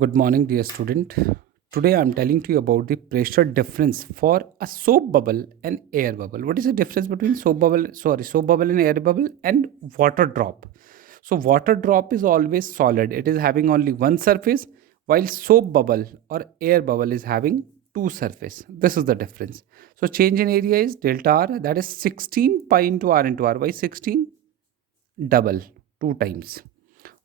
Good morning, dear student. Today I am telling to you about the pressure difference for a soap bubble and air bubble. What is the difference between soap bubble and air bubble and water drop? So water drop is always solid. It is having only one surface, while soap bubble or air bubble is having two surface. This is the difference. So change in area is delta R, that is 16 pi into R into R. Why 16? Double, two times.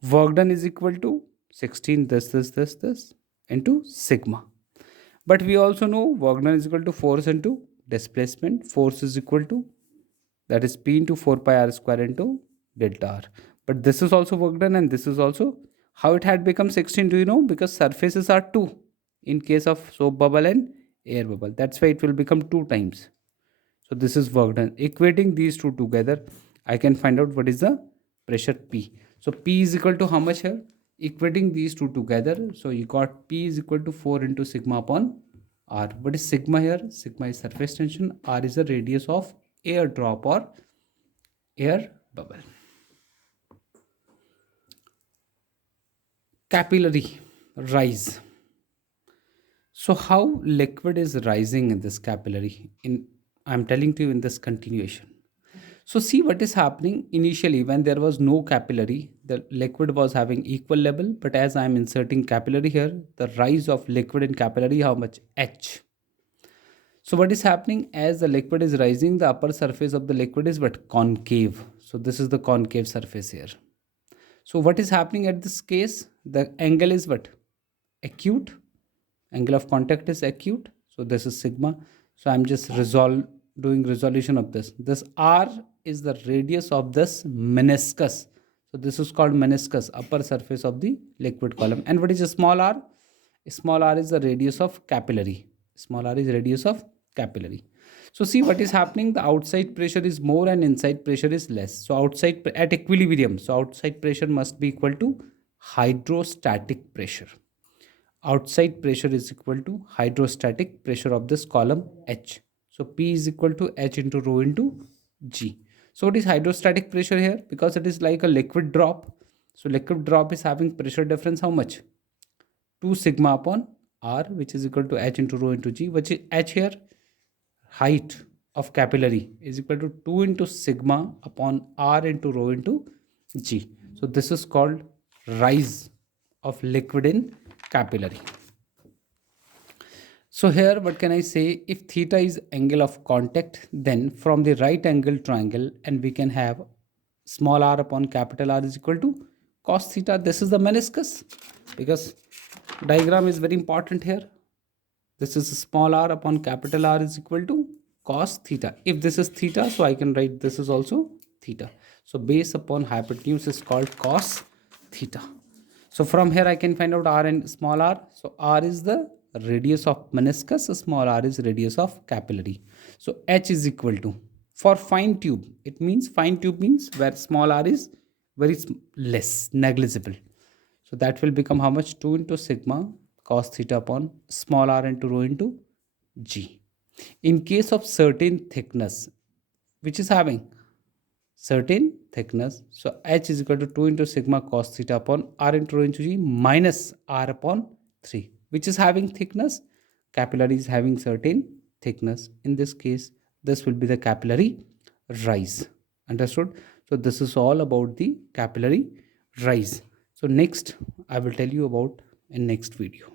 Work done is equal to 16 this into sigma. But we also know work done is equal to force into displacement. Force is equal to, that is P into 4 pi r square into delta r. But this is also work done and this is also. How it had become 16, do you know? Because surfaces are 2 in case of soap bubble and air bubble. That's why it will become 2 times. So this is work done. Equating these two together, I can find out what is the pressure P. So P is equal to how much here? Equating these two together, so you got P is equal to 4 into sigma upon R. What is sigma here? Sigma is surface tension. R is the radius of air drop or air bubble. Capillary rise. So how liquid is rising in this capillary? I'm telling to you in this continuation. So see what is happening initially when there was no capillary, the liquid was having equal level, but as I am inserting capillary here, the rise of liquid in capillary, how much? H. So what is happening as the liquid is rising, the upper surface of the liquid is what? Concave. So this is the concave surface here. So what is happening at this case? The angle is what? Acute. Angle of contact is acute. So this is sigma. So I'm just doing resolution of this. This R is the radius of this meniscus. So this is called meniscus, upper surface of the liquid column. And what is a small r? Small r is the radius of capillary. Small r is radius of capillary. So see what is happening. The outside pressure is more and inside pressure is less. So outside at equilibrium. So outside pressure must be equal to hydrostatic pressure. Outside pressure is equal to hydrostatic pressure of this column H. So P is equal to H into rho into G. So what is hydrostatic pressure here? Because it is like a liquid drop. So liquid drop is having pressure difference how much? 2 sigma upon R, which is equal to H into rho into G, which is H here, height of capillary is equal to 2 into sigma upon R into rho into G. So this is called rise of liquid in capillary. So here what can I say? If theta is angle of contact, then from the right angle triangle, and we can have small r upon capital R is equal to cos theta. This is the meniscus, because diagram is very important here. This is small r upon capital R is equal to cos theta. If this is theta, so I can write this is also theta. So base upon hypotenuse is called cos theta. So from here I can find out r and small r. So r is the radius of meniscus, small r is radius of capillary. So H is equal to, for fine tube, it means fine tube means where small r is very less, negligible. So that will become how much? 2 into sigma cos theta upon small r into rho into G. In case of certain thickness, which is having certain thickness, so H is equal to 2 into sigma cos theta upon R into rho into G minus R upon 3, which is having thickness. Capillary is having certain thickness. In this case, this will be the capillary rise. Understood? So this is all about the capillary rise. So next, I will tell you about in next video.